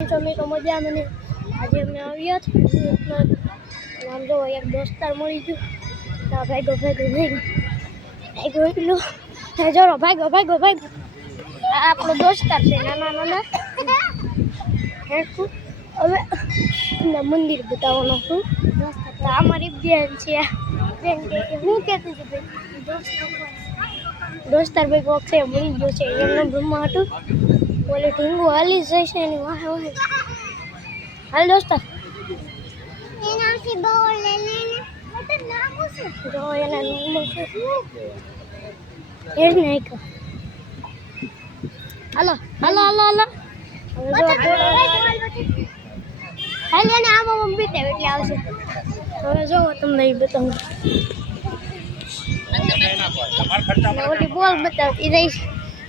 તમે તો મજા મને આજે અમે આવ્યા હતા આમ જો એક દોસ્તાર મળી ગયું ભાઈગો એટલું જરો ભાઈગો આ આપણો દોસ્તાર છે નાના હેઠું હવે મંદિર બતાવવાનું છું અમારી બેન છે બેન કે હું કહેતી હતી ભાઈ દોસ્તાર ભાઈ કોક છે મળી ગયો છે એમનો બ્રહ્મા હતું બોલે ઢીંગુ હાલી જાય છે એની વાહે હાલ દોસ્તાર એનાથી બોલ લે લેને તો નામ શું જો એના નામ છે એજ નહીં કા હાલો હવે જો હાલ એને આમાં મમ્મી તે એટલે આવશે હવે જો તમને એ બતાવું ઓલી બોલ બતાવતી રહીશ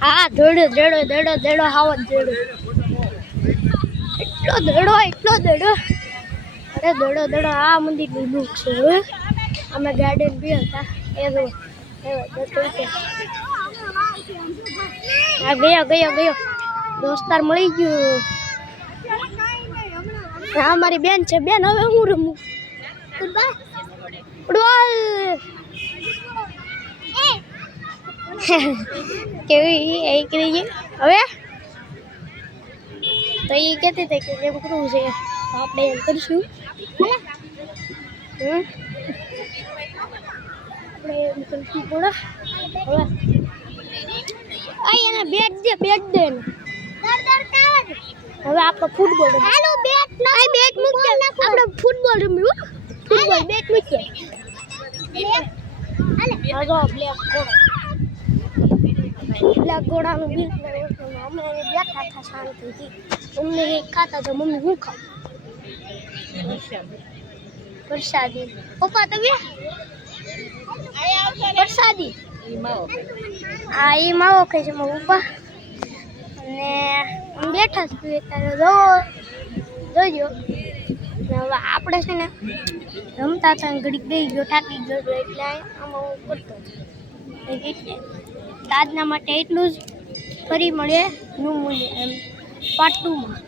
હા દડો હાવત દડો એટલો દડો અરે દડો આ મંદિરનું લુક છે હવે અમે ગાર્ડન બી હતા એ જો આ ગયો દોસ્તાર મળી ગયો અમારી બેન છે બેન હવે હું રમું કેવી એ કરી હવે તો એ કહેતી હતી કે એમ કરવું છે આપણે એમ કરીશું આપણે એમ કરીશું થોડા હવે એને બેટ દે હવે આપણે ફૂટબોલ આપણે ફૂટબોલ રમ્યું બેટ મૂકીએ બ્લેક ઘોડાનું બિલ અમે બેઠા હતા શાંતિથી મમ્મી ખાતા તો મમ્મી હું ખાવ પ્રસાદી પપ્પા તમે પ્રસાદી હા એ માવો ખાય છે મારા પપ્પા અને અમે બેઠા છીએ ત્યારે જોજો હવે આપણે છે ને રમતા હતા ઘડીક બે ગયો થાકી ગયો એટલે આમાં હું કરતો એટલે આજના માટે એટલું જ ફરી મળીએ નું મૂલ્ય એમ પાર્ટ 2 માં